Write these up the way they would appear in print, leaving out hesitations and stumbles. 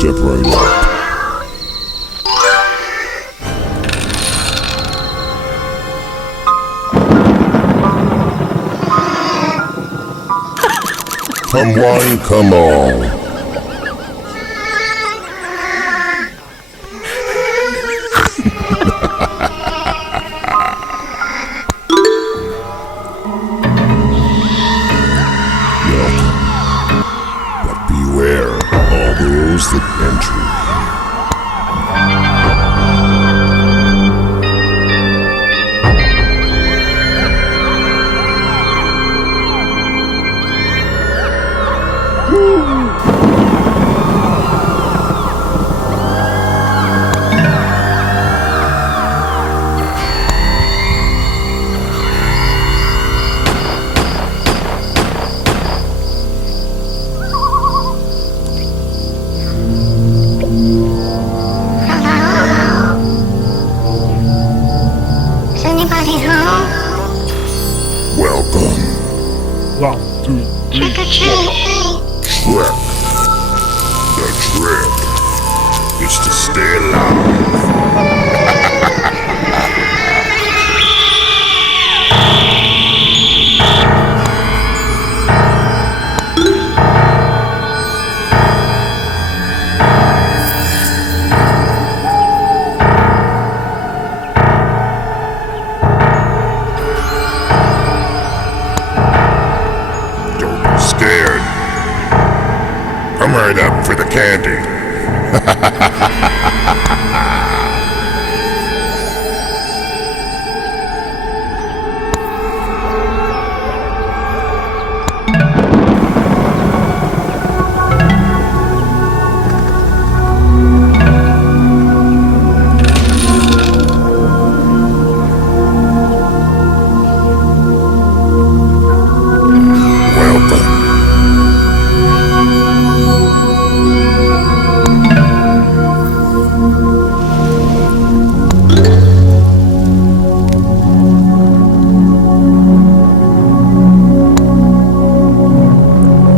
Step right up. Come one, come all. But beware all those that enter Welcome. 1, 2, 3, Trick or treat. Trick. The trick is to stay alive. Don't be scared. Come right up for the candy. Welcome.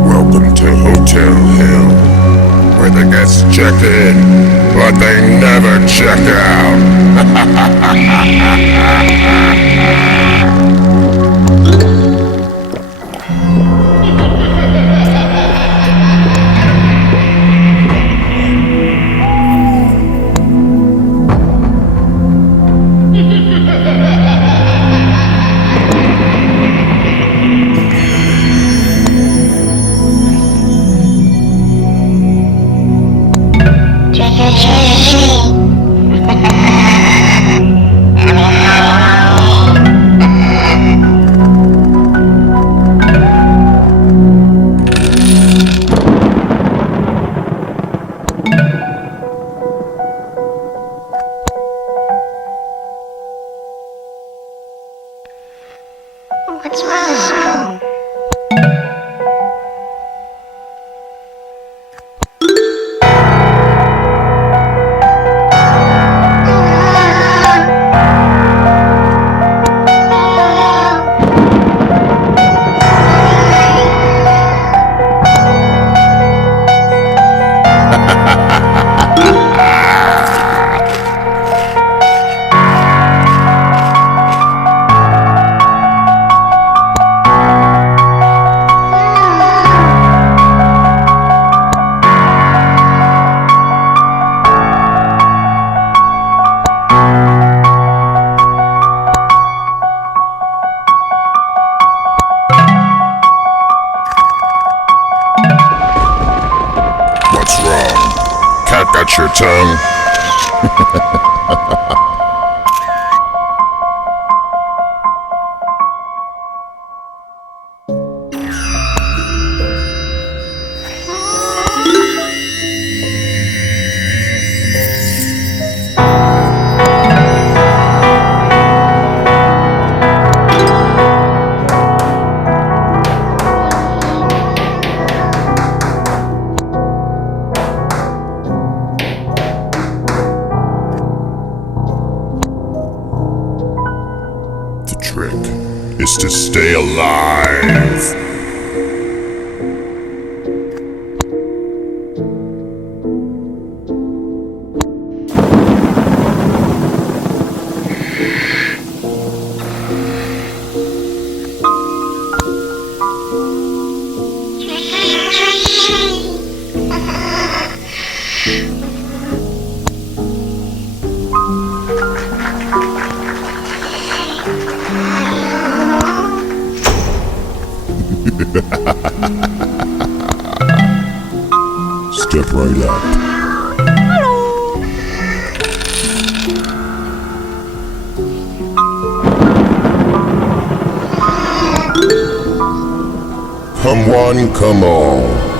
Welcome to Hotel Hill, where the guests check in, but they never check out. Trick or treat. What's wrong? What's wrong? Cat got your tongue? The trick is to stay alive. 'Cause Step right up. Come one, come all.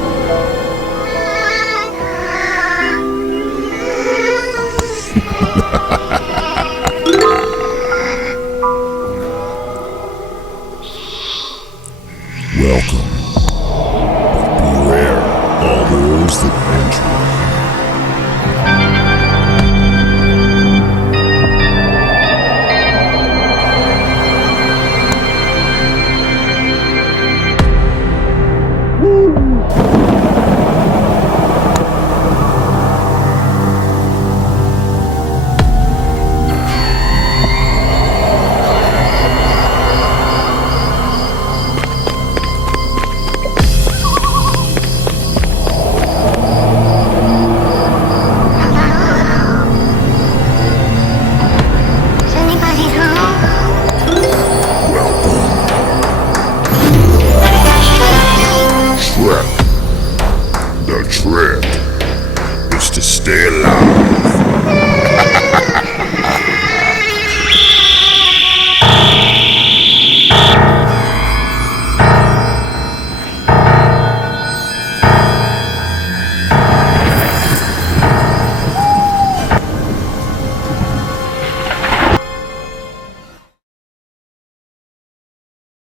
Welcome. Beware all those that enter. Is anybody home? Trick. The trick is to stay alive.